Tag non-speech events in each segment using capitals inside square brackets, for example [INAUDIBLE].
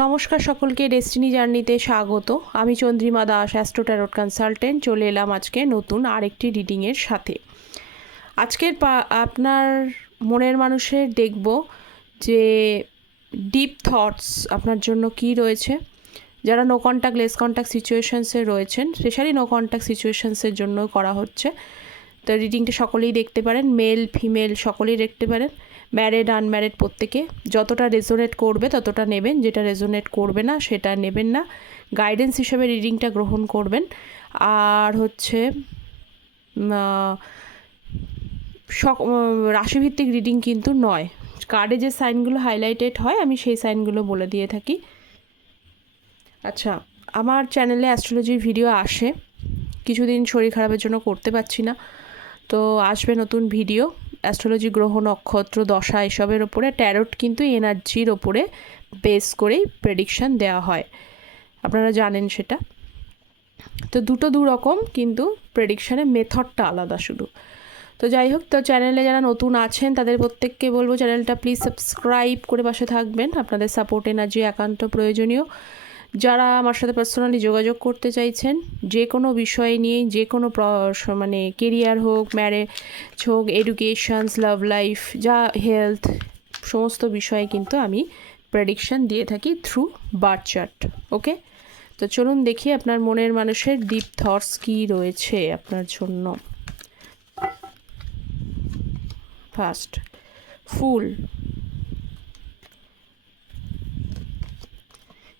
নমস্কার সকলকে ডেস্টিনি জার্নিতে স্বাগত। আমি Chandrima Das astro tarot consultant চলে এলাম আজকে নতুন আরেকটি রিডিংয়ের সাথে। আজকের আপনার মনের মানুষের দেখব যে ডিপ থটস আপনার জন্য কি রয়েছে। যারা নো কন্ট্যাক্ট লেস কন্ট্যাক্ট সিচুয়েশনসে রয়েছেন স্পেশালি নো কন্ট্যাক্ট সিচুয়েশনসের জন্য করা হচ্ছে। তো রিডিংটা সকলেই দেখতে পারেন মেল ফিমেল সকলেই দেখতে পারেন। ম্যারেড আনম্যারেড প্রত্যেকে যতটা রেজোনেট করবে, ততটা নেবেন। যেটা রেজোনেট করবে না, সেটা নেবেন না। গাইডেন্স হিসেবে রিডিংটা গ্রহণ করবেন। আর হচ্ছে সক রাশিভিত্তিক রিডিং কিন্তু নয়। কার্ডে যে সাইনগুলো হাইলাইটেড হয়, আমি সেই সাইনগুলো বলে দিয়ে থাকি। আচ্ছা আমার চ্যানেলে অ্যাস্ট্রোলজির ভিডিও আসে। কিছুদিন শরীর খারাপের জন্য করতে পারছি না। তো আসবে নতুন ভিডিও অ্যাস্ট্রোলজি গ্রহ, নক্ষত্র, দশা এসবের ওপরে ট্যারোট কিন্তু এনার্জির ওপরে বেস করেই প্রেডিকশান দেওয়া হয়। আপনারা জানেন সেটা। তো দুটো দু রকম কিন্তু প্রেডিকশানের মেথডটা আলাদা শুধু। তো যাই হোক, তো চ্যানেলে যারা নতুন আছেন, তাদের প্রত্যেককে বলব চ্যানেলটা প্লিজ সাবস্ক্রাইব করে পাশে থাকবেন। আপনাদের সাপোর্ট এনার্জি একান্ত প্রয়োজনীয়। যারা আমার সাথে পার্সোনালি যোগাযোগ করতে চাইছেন, যে কোনো বিষয় নিয়ে, যে কোনো মানে কেরিয়ার হোক ম্যারেজ হোক এডুকেশনস লাভ লাইফ যা হেলথ সমস্ত বিষয়ে কিন্তু আমি প্রেডিকশান দিয়ে থাকি থ্রু বার্থ চার্ট ওকে তো চলুন দেখি আপনার মনের মানুষের ডিপ থটস কী রয়েছে আপনার জন্য। First fool.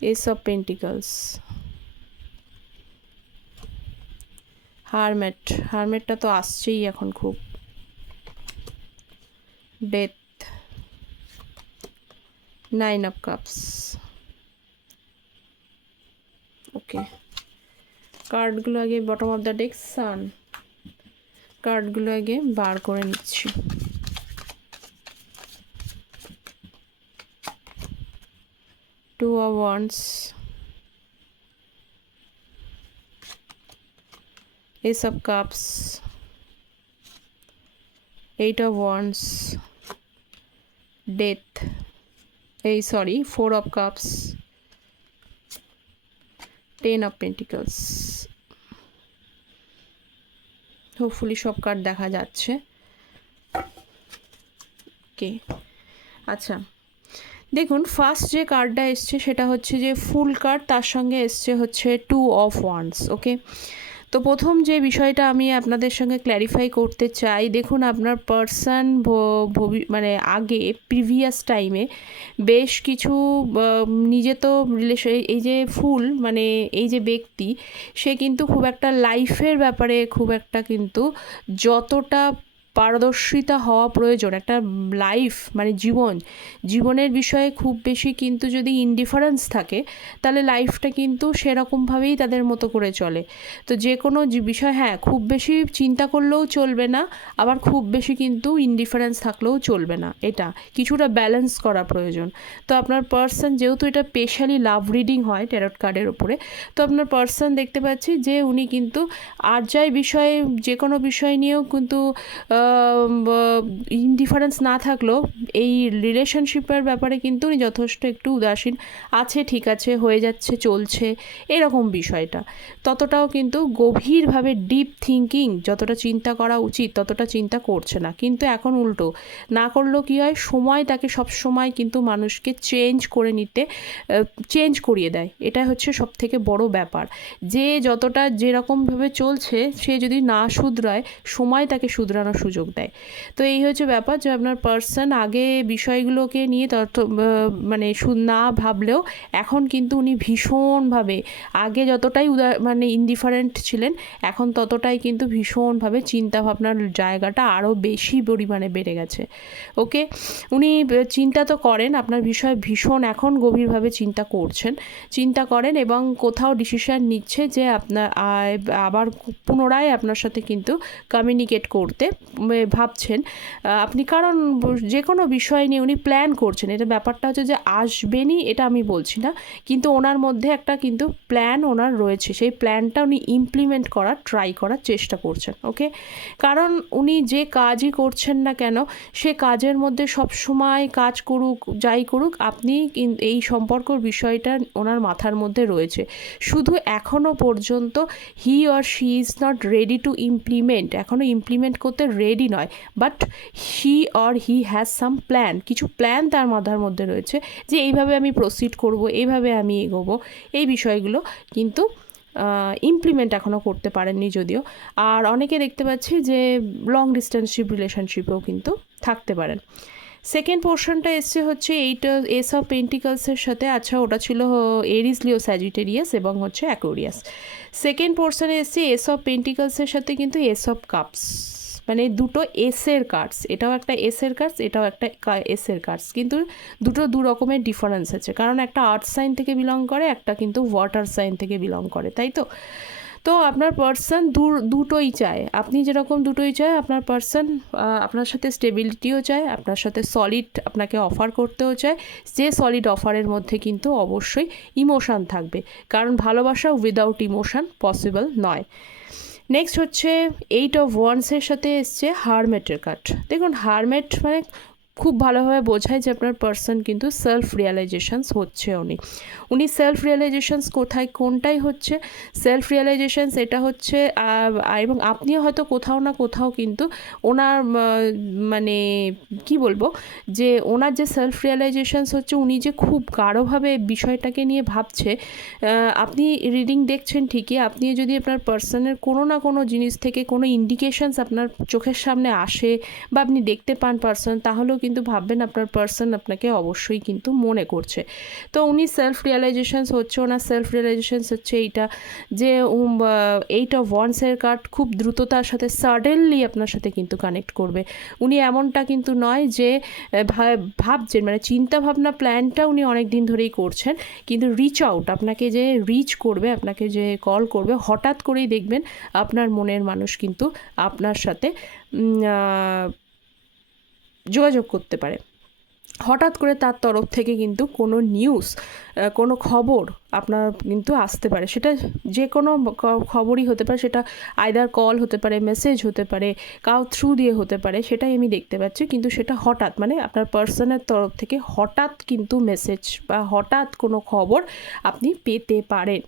Ace of pentacles hermit হারমেটটা তো আসছেই এখন খুব। Death nine of cups okay কার্ডগুলো আগে bottom of the deck sun কার্ডগুলো আগে বার করে নিচ্ছি। Two of wands ace of cups eight of wands death এই sorry four of cups ten of pentacles hopefully সব কার্ড দেখা যাচ্ছে ওকে আচ্ছা দেখুন ফার্স্ট যে কার্ডটা এসছে সেটা হচ্ছে যে ফুল কার্ড তার সঙ্গে এসছে হচ্ছে টু অফ ওয়ান্স ওকে তো প্রথম যে বিষয়টা আমি আপনাদের সঙ্গে ক্ল্যারিফাই করতে চাই, দেখুন আপনার পার্সন মানে আগে প্রিভিয়াস টাইমে বেশ কিছু নিজে তো রিলেশন এই যে ফুল মানে এই যে ব্যক্তি, সে কিন্তু খুব একটা লাইফের ব্যাপারে খুব একটা কিন্তু যতটা পারদর্শিতা হওয়া প্রয়োজন, একটা লাইফ মানে জীবন। জীবনের বিষয়ে খুব বেশি কিন্তু যদি ইনডিফারেন্স থাকে, তাহলে লাইফটা কিন্তু সেরকমভাবেই তাদের মতো করে চলে। তো যে কোনো বিষয় হ্যাঁ খুব বেশি চিন্তা করলেও চলবে না, আবার খুব বেশি কিন্তু ইনডিফারেন্স থাকলেও চলবে না, এটা। কিছুটা ব্যালেন্স করা প্রয়োজন। তো আপনার পার্সন যেহেতু এটা স্পেশালি লাভ রিডিং হয় ট্যারট কার্ডের ওপরে তো আপনার পার্সন দেখতে পাচ্ছি যে উনি কিন্তু আর যাই বিষয়ে, যে কোনো বিষয় নিয়েও কিন্তু ইনডিফারেন্স না থাকলেও এই রিলেশনশিপের ব্যাপারে কিন্তু উনি যথেষ্ট একটু উদাসীন। আছে, ঠিক আছে, হয়ে যাচ্ছে, চলছে, এরকম বিষয়টা। ততটাও কিন্তু গভীরভাবে ডিপ থিঙ্কিং যতটা চিন্তা করা উচিত, ততটা চিন্তা করছে না। কিন্তু এখন উল্টো, না করলেও কী হয় সময় তাকে সব সময় কিন্তু মানুষকে চেঞ্জ করে নিতে চেঞ্জ করিয়ে দেয়। এটা হচ্ছে সব থেকে বড় ব্যাপার। যে যতটা যেরকমভাবে চলছে, সে যদি না শুধরায় সময় তাকে শুধরানোর সুযোগ দেয়। তো এই হচ্ছে ব্যাপার যে আপনার পার্সন আগে বিষয়গুলোকে নিয়ে আহ, মানে না ভাবলেও এখন কিন্তু উনি ভীষণভাবে আগে যতটাই উদা মানে ইনডিফারেন্ট ছিলেন এখন ততটাই কিন্তু ভীষণভাবে চিন্তা ভাবনার জায়গাটা আরও বেশি পরিমাণে বেড়ে গেছে। ওকে? উনি চিন্তা তো করেন আপনার বিষয়ে ভীষণ এখন গভীরভাবে চিন্তা করছেন। চিন্তা করেন এবং কোথাও ডিসিশন নিচ্ছে যে আপনার আবার পুনরায় আপনার সাথে কিন্তু কমিউনিকেট করতে ভাবছেন আপনি কারণ যে কোনো বিষয় নিয়ে উনি প্ল্যান করছেন, এটা ব্যাপারটা হচ্ছে যে আসবেনই, এটা আমি বলছি না, কিন্তু ওনার মধ্যে একটা কিন্তু প্ল্যান ওনার রয়েছে, সেই প্ল্যানটা উনি ইমপ্লিমেন্ট করার ট্রাই করার চেষ্টা করছেন ওকে কারণ উনি যে কাজই করছেন না কেন, সে কাজের মধ্যে সব সময় কাজ করুক, যাই করুক, আপনি এই সম্পর্কর বিষয়টা ওনার মাথার মধ্যে রয়েছে। শুধু এখনও পর্যন্ত he or she is not ready to implement এখনও ইমপ্লিমেন্ট করতে রেডি নয়। But he or he has some plan কিছু প্ল্যান তার মাথার মধ্যে রয়েছে যে এইভাবে আমি প্রসিড করব, এইভাবে আমি এগোবো। এই বিষয়গুলো কিন্তু ইমপ্লিমেন্ট এখনও করতে পারেননি যদিও। আর অনেকে দেখতে পাচ্ছি যে লং ডিস্টেন্সশিপ রিলেশনশিপেও কিন্তু থাকতে পারেন। সেকেন্ড পোর্শনটা এসছে হচ্ছে এইটা এস অফ পেন্টিকালসের সাথে। আচ্ছা ওটা ছিল এরিস লিও স্যাজিটেরিয়াস এবং হচ্ছে অ্যাকোরিয়াস সেকেন্ড পোর্শনে এসছে এস অফ পেন্টিকালসের সাথে কিন্তু এস অফ কাপস মানে দুটো এসের কার্ডস এটাও একটা এসের কার্ডস এটাও একটা এসের কার্ডস কিন্তু দুটো দু রকমের ডিফারেন্স আছে। কারণ একটা আর্থ সাইন থেকে বিলং করে, একটা কিন্তু ওয়াটার সাইন থেকে বিলং করে, তাই তো? তো আপনার পার্সন দু, দুটোই চায়। আপনি যেরকম দুটোই চায়, আপনার পার্সন আপনার সাথে স্টেবিলিটিও চায়, আপনার সাথে সলিড আপনাকে অফার করতেও চায়। যে সলিড অফারের মধ্যে কিন্তু অবশ্যই ইমোশান থাকবে। কারণ ভালোবাসা উইদাউট ইমোশান পসিবল নয়। নেক্সট হচ্ছে এইট অফ ওয়ান্সের সাথে এসছে হারমেটের কাঠ। দেখুন হারমেট মানে খুব ভালোভাবে বোঝায় যে আপনার পার্সন কিন্তু সেলফ রিয়ালাইজেশনস হচ্ছে উনি। উনি সেলফ রিয়েলাইজেশনস কোথায়, কোনটাই হচ্ছে? সেলফ রিয়ালাইজেশনস এটা হচ্ছে এবং আপনিও হয়তো কোথাও না কোথাও কিন্তু ওনার মানে কি বলব? যে ওনার যে সেলফ রিয়ালাইজেশনস হচ্ছে, উনি যে খুব গাঢ়ভাবে বিষয়টাকে নিয়ে ভাবছে আপনি রিডিং দেখছেন ঠিকই, আপনি যদি আপনার পার্সনের কোনো না কোনো জিনিস থেকে কোনো ইন্ডিকেশনস আপনার চোখের সামনে আসে বা আপনি দেখতে পান পার্সন তাহলেও কিন্তু ভাববেন আপনার পার্সন আপনাকে অবশ্যই কিন্তু মনে করছে। তো উনি সেলফ রিয়ালাইজেশনস হচ্ছে, ওনার সেলফ রিয়ালাইজেশনস হচ্ছে এইটা যে এইট অফ ওয়ান্সের কার্ড খুব দ্রুততার সাথে সাডেনলি আপনার সাথে কিন্তু কানেক্ট করবে। উনি এমনটা কিন্তু নয় যে ভাবছেন মানে চিন্তা ভাবনা প্ল্যানটা উনি অনেক দিন ধরেই করছেন, কিন্তু রিচ আউট আপনাকে যে রিচ করবে, আপনাকে যে কল করবে, হঠাৎ করেই দেখবেন আপনার মনের মানুষ কিন্তু আপনার সাথে যোগাযোগ করতে পারে। হঠাৎ করে তার তরফ থেকে কিন্তু কোনো নিউজ কোনো খবর আপনার কিন্তু আসতে পারে। সেটা যে কোনো খবরই হতে পারে, সেটা আইদার কল হতে পারে মেসেজ হতে পারে কাউ থ্রু দিয়ে হতে পারে, সেটাই আমি দেখতে পাচ্ছি। কিন্তু সেটা হঠাৎ মানে আপনার পার্সনের তরফ থেকে হঠাৎ কিন্তু মেসেজ বা হঠাৎ কোনো খবর আপনি পেতে পারেন।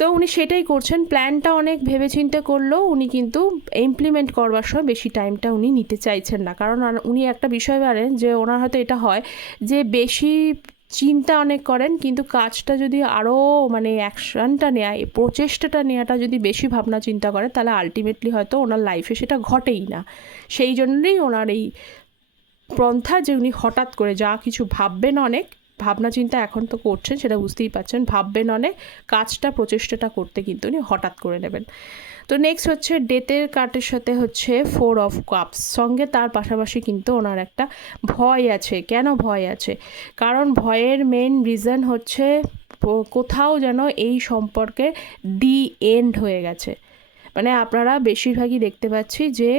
তো উনি সেটাই করছেন। প্ল্যানটা অনেক ভেবেচিন্তে করলেও উনি কিন্তু ইমপ্লিমেন্ট করবার সময় বেশি টাইমটা উনি নিতে চাইছেন না। কারণ উনি একটা বিষয় পারেন যে ওনার হয়তো এটা হয় যে বেশি চিন্তা অনেক করেন, কিন্তু কাজটা যদি আরও মানে অ্যাকশনটা নেয়, প্রচেষ্টাটা নেওয়াটা যদি বেশি ভাবনা চিন্তা করে, তাহলে আলটিমেটলি হয়তো ওনার লাইফে সেটা ঘটেই না। সেই জন্যই ওনার এই পন্থা যে উনি হঠাৎ করে যা কিছু ভাববেন অনেক ভাবনা চিন্তা এখন তো করছেন, সেটা বুঝতেই পারছেন। ভাববেন অনেক কাজটা, প্রচেষ্টাটা করতে কিন্তু উনি হঠাৎ করে নেবেন। তো নেক্সট হচ্ছে ডেতের কার্ডের সাথে হচ্ছে ফোর অফ কাপস সঙ্গে তার পাশাপাশি কিন্তু ওনার একটা ভয় আছে। কেন ভয় আছে? কারণ ভয়ের মেন রিজন হচ্ছে কোথাও যেন এই সম্পর্কে দি এন্ড হয়ে গেছে। মানে আপনারা বেশিরভাগই দেখতে পাচ্ছি যে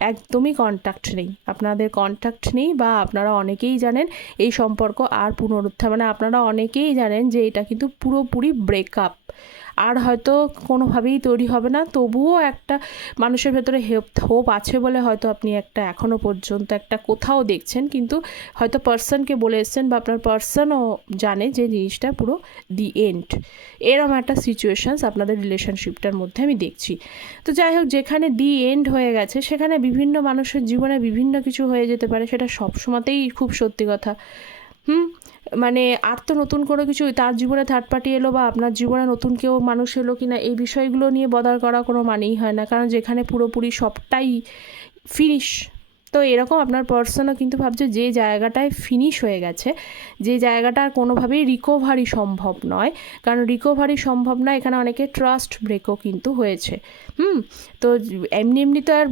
একদমই কন্ট্যাক্ট নেই। আপনাদের কন্ট্যাক্ট নেই বা আপনারা অনেকেই জানেন এই সম্পর্ক আর পুনরুত্থান মানে আপনারা অনেকেই জানেন যে এটা কিন্তু পুরোপুরি ব্রেকআপ আর হয়তো কোনোভাবেই তৈরি হবে না। তবুও একটা মানুষের ভেতরে হেপ হোপ আছে বলে হয়তো আপনি একটা এখনও পর্যন্ত একটা কোথাও দেখছেন। কিন্তু হয়তো পার্সনকে বলে এসছেন বা আপনার পার্সনও জানে যে জিনিসটা পুরো দি এন্ড। এরম একটা সিচুয়েশানস আপনাদের রিলেশনশিপটার মধ্যে আমি দেখছি। তো যাই হোক, যেখানে দি এন্ড হয়ে গেছে, সেখানে বিভিন্ন মানুষের জীবনে বিভিন্ন কিছু হয়ে যেতে পারে, সেটা সব সময়তেই খুব সত্যি কথা। হুম? মানে আর তো নতুন কোনো কিছু তার জীবনে থার্ড পার্টি এলো বা আপনার জীবনে নতুন কেউ মানুষ এলো কি না এই বিষয়গুলো নিয়ে বদার করা কোনো মানেই হয় না। কারণ যেখানে পুরোপুরি সবটাই ফিনিশ তো এরকম আপনার পার্সনও কিন্তু ভাবছে যে জায়গাটায় ফিনিশ হয়ে গেছে, যে জায়গাটা আর কোনোভাবেই রিকভারি সম্ভব নয়। কারণ রিকভারি সম্ভব নয়, এখানে অনেকে ট্রাস্ট ব্রেকও কিন্তু হয়েছে। হুম? তো এমনি এমনি তো আর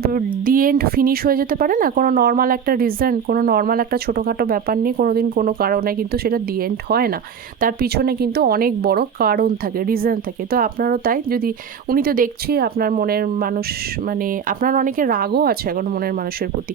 দি এন্ড ফিনিশ হয়ে যেতে পারে না। কোনো নর্মাল একটা রিজন কোনো নর্মাল একটা ছোটোখাটো ব্যাপার নিয়ে কোনো দিন কোনো কারণে কিন্তু সেটা দি এন্ড হয় না। তার পিছনে কিন্তু অনেক বড় কারণ থাকে রিজন থাকে। তো আপনারও তাই? যদি উনি তো দেখছি আপনার মনের মানুষ মানে আপনার অনেকে রাগও আছে এখন মনের মানুষের প্রতি।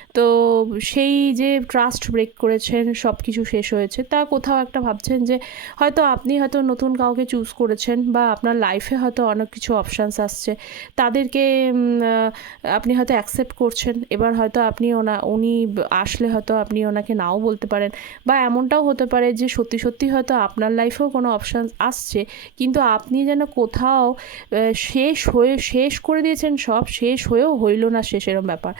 তো সেই যে ট্রাস্ট ব্রেক করেছেন সব কিছু শেষ হয়েছে, তা কোথাও একটা ভাবছেন যে হয়তো আপনি হয়তো নতুন কাউকে চুজ করেছেন বা আপনার লাইফে হয়তো অনেক কিছু অপশানস আসছে। তাদেরকে আপনি হয়তো অ্যাকসেপ্ট করছেন, এবার হয়তো আপনি ওনা, উনি আসলে হয়তো আপনি ওনাকে নাও বলতে পারেন বা এমনটাও হতে পারে যে সত্যি সত্যি হয়তো আপনার লাইফেও কোনো অপশান আসছে, কিন্তু আপনি যেন কোথাও শেষ হয়ে, শেষ করে দিয়েছেন সব, শেষ হয়েও হইল না শেষ এরম ব্যাপার।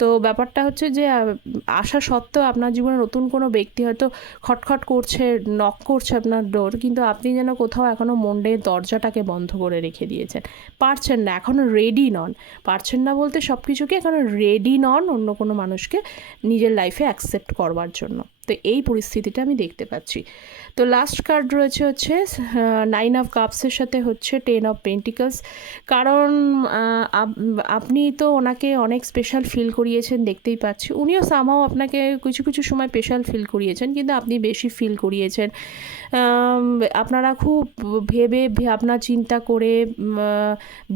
তো ব্যাপারটা হচ্ছে যে আহ, আসা সত্ত্বেও আপনার জীবনে নতুন কোনো ব্যক্তি হয়তো খটখট করছে নক করছে আপনার ডোর কিন্তু আপনি যেন কোথাও এখনও মন্ডে দরজাটাকে বন্ধ করে রেখে দিয়েছেন। পারছেন না এখনও রেডি নন। পারছেন না বলতে সব কিছুকে এখনও রেডি নন অন্য কোনো মানুষকে নিজের লাইফে অ্যাকসেপ্ট করবার জন্য। তো এই পরিস্থিতিটা আমি দেখতে পাচ্ছি। তো লাস্ট কার্ড রয়েছে হচ্ছে নাইন অফ কাপসের সাথে হচ্ছে টেন অফ পেন্টিকলস কারণ আপনি তো ওনাকে অনেক স্পেশাল ফিল করিয়েছেন, দেখতেই পাচ্ছি। উনিও সামাও আপনাকে কিছু কিছু সময় স্পেশাল ফিল করিয়েছেন, কিন্তু আপনি বেশি ফিল করিয়েছেন। আপনারা খুব ভেবে ভাবনা চিন্তা করে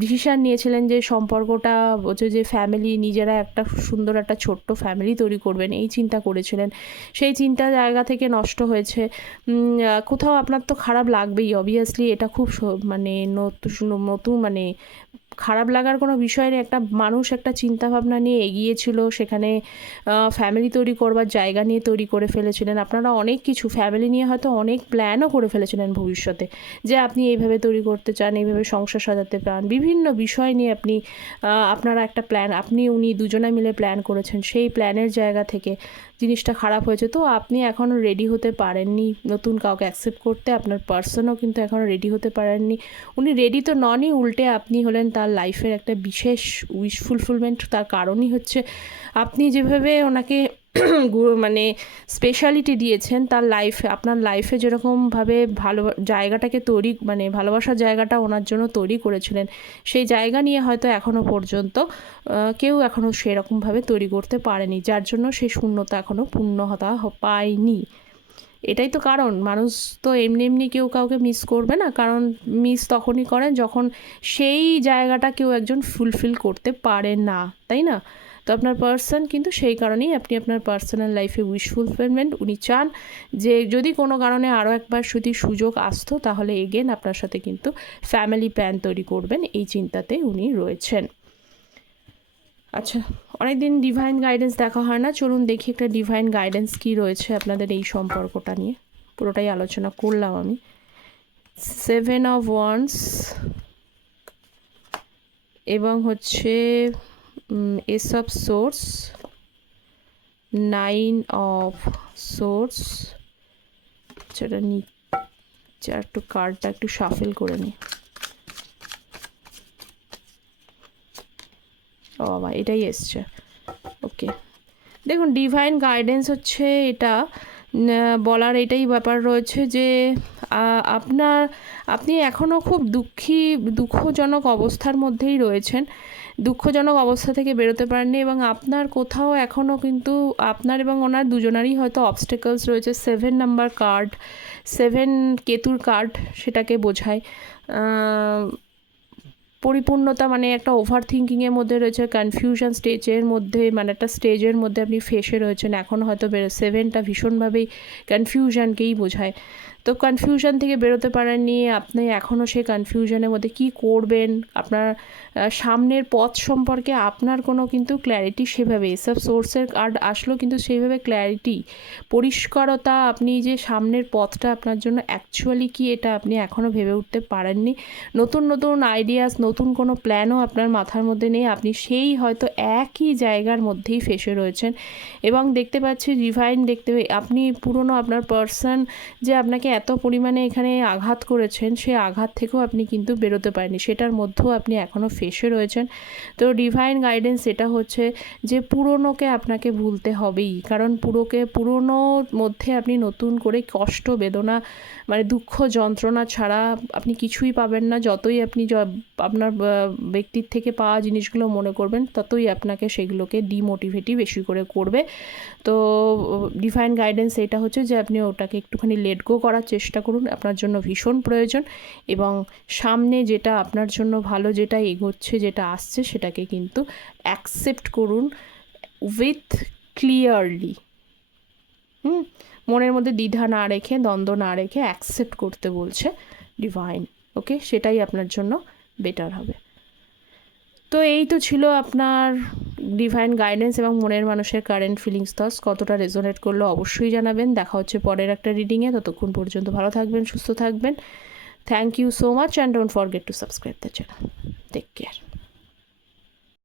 ডিসিশান নিয়েছিলেন যে সম্পর্কটা হচ্ছে যে ফ্যামিলি নিজেরা একটা সুন্দর একটা ছোট্ট ফ্যামিলি তৈরি করবেন, এই চিন্তা করেছিলেন। সেই চিন্তা জায়গা থেকে নষ্ট হয়েছে। কোথাও আপনার তো খারাপ লাগবেই অবভিয়াসলি এটা খুব মানে নতুন নতুন মানে খারাপ লাগার কোনো বিষয় নেই। একটা মানুষ একটা চিন্তা ভাবনা নিয়ে এগিয়েছিল, সেখানে ফ্যামিলি তৈরি করবার জায়গা নিয়ে তৈরি করে ফেলেছিলেন। আপনারা অনেক কিছু ফ্যামিলি নিয়ে হয়তো অনেক প্ল্যানও করে ফেলেছিলেন ভবিষ্যতে, যে আপনি এইভাবে তৈরি করতে চান, এইভাবে সংসার সাজাতে চান। বিভিন্ন বিষয় নিয়ে আপনি আপনারা একটা প্ল্যান আপনি, উনি দুজনে মিলে প্ল্যান করেছেন। সেই প্ল্যানের জায়গা থেকে জিনিসটা খারাপ হয়েছে। তো আপনি এখনও রেডি হতে পারেননি। নতুন কাউকে অ্যাকসেপ্ট করতে আপনার পার্সনও কিন্তু এখনও রেডি হতে পারেননি। উনি রেডি তো ননই, উল্টে আপনি হলেন তার লাইফের একটা বিশেষ উইশ ফুলফিলমেন্ট তার কারণই হচ্ছে, আপনি যেভাবে ওনাকে [CLEARS THROAT] মানে স্পেশালিটি দিয়েছেন তার লাইফে আপনার লাইফে যেরকমভাবে ভালো জায়গাটাকে তৈরি মানে ভালোবাসার জায়গাটা ওনার জন্য তৈরি করেছিলেন, সেই জায়গা নিয়ে হয়তো এখনও পর্যন্ত কেউ এখনও সেরকমভাবে তৈরি করতে পারেনি, যার জন্য সেই শূন্যতা এখনও পূর্ণতা পায়নি। এটাই তো কারণ। মানুষ তো এমনি এমনি কেউ কাউকে মিস করবে না। কারণ মিস তখনই করেন যখন সেই জায়গাটা কেউ একজন ফুলফিল করতে পারে না, তাই না? তো আপনার পার্সন কিন্তু সেই কারণেই আপনি আপনার পার্সোনাল লাইফে উইশ ফুলফিলমেন্ট উনি চান। যে যদি কোনো কারণে আরও একবার যদি সুযোগ আসতো, তাহলে এগেন আপনার সাথে কিন্তু ফ্যামিলি প্ল্যান তৈরি করবেন। এই চিন্তাতে উনি রয়েছেন। আচ্ছা অনেক দিন ডিভাইন গাইডেন্স দেখা হয় না। চলুন দেখি একটা ডিভাইন গাইডেন্স কি রয়েছে আপনাদের এই সম্পর্কটা নিয়ে। পুরোটাই আলোচনা করলাম আমি। সেভেন অফ ওয়ান্স এবং হচ্ছে ace of swords nine of swords সেটা নি একটু কার্ডটা একটু শাফেল করে নিই বাবা, এটাই এসছে। ওকে দেখুন ডিভাইন গাইডেন্স হচ্ছে এটা। বলার এটাই ব্যাপার রয়েছে যে আপনার, আপনি এখনও খুব দুঃখী, দুঃখজনক অবস্থার মধ্যেই রয়েছেন। দুঃখজনক অবস্থা থেকে বেরোতে পারেননি এবং আপনার কোথাও এখনও কিন্তু আপনার এবং ওনার দুজনারই হয়তো অবস্টেকলস রয়েছে। সেভেন নাম্বার কার্ড সেভেন কেতুর কার্ড সেটাকে বোঝায়। পরিপূর্ণতা মানে একটা ওভার থিঙ্কিংয়ের মধ্যে রয়েছে কনফিউশন স্টেজের মধ্যে মানে একটা স্টেজের মধ্যে আপনি ফেসে রয়েছেন। এখন হয়তো সেভেনটা ভীষণভাবেই কনফিউশনকেই বোঝায়। তো কনফিউশন থেকে বেরোতে পারেননি। আপনি এখনও সেই কনফিউশনের মধ্যে কি করবেন? আপনার সামনের পথ সম্পর্কে আপনার কোনো কিন্তু ক্ল্যারিটি সেভাবে এসব সোর্সের কার্ড আসলো কিন্তু সেইভাবে ক্ল্যারিটি পরিষ্কারতা, আপনি যে সামনের পথটা আপনার জন্য অ্যাকচুয়ালি কি, এটা আপনি এখনও ভেবে উঠতে পারেননি। নতুন নতুন আইডিয়াস নতুন কোনো প্ল্যানও আপনার মাথার মধ্যে নেই। আপনি সেই হয়তো একই জায়গার মধ্যেই ফেসে রয়েছেন। এবং দেখতে পাচ্ছি রিভাইন দেখতে, আপনি পুরনো আপনার পার্সন যে আপনাকে এত পরিমাণে এখানে আঘাত করেছেন সেই আঘাত থেকেও আপনি কিন্তু বেরোতে পারেনি সেটার মধ্যেও আপনি এখনও ফেসে রয়েছেন। তো ডিভাইন গাইডেন্স এটা হচ্ছে যে পুরনোকে আপনাকে ভুলতে হবেই। কারণ পুরোকে পুরনোর মধ্যে আপনি নতুন করে কষ্ট, বেদনা মানে দুঃখ, যন্ত্রণা ছাড়া আপনি কিছুই পাবেন না। যতই আপনি আপনার ব্যক্তির থেকে পাওয়া জিনিসগুলো মনে করবেন, ততই আপনাকে সেগুলোকে ডিমোটিভেটই বেশি করে করবে। তো ডিভাইন গাইডেন্স এটা হচ্ছে যে আপনি ওটাকে একটুখানি লেট গো করার চেষ্টা করুন, আপনার জন্য ভীষণ প্রয়োজন এবং সামনে যেটা আপনার জন্য ভালো, যেটা এগোচ্ছে, যেটা আসছে সেটাকে কিন্তু অ্যাকসেপ্ট করুন উইথ ক্লিয়ারলি হুম? মনের মধ্যে দ্বিধা না রেখে, দ্বন্দ্ব না রেখে অ্যাকসেপ্ট করতে বলছে ডিভাইন ওকে সেটাই আপনার জন্য বেটার হবে। তো এই তো ছিল আপনার ডিভাইন গাইডেন্স এবং মনের মানুষের কারেন্ট ফিলিংস থস কতটা রেজোনেট করল অবশ্যই জানাবেন। দেখা হচ্ছে পরের একটা রিডিংয়ে ততক্ষণ পর্যন্ত ভালো থাকবেন, সুস্থ থাকবেন। Thank you so much and don't forget to subscribe the channel take care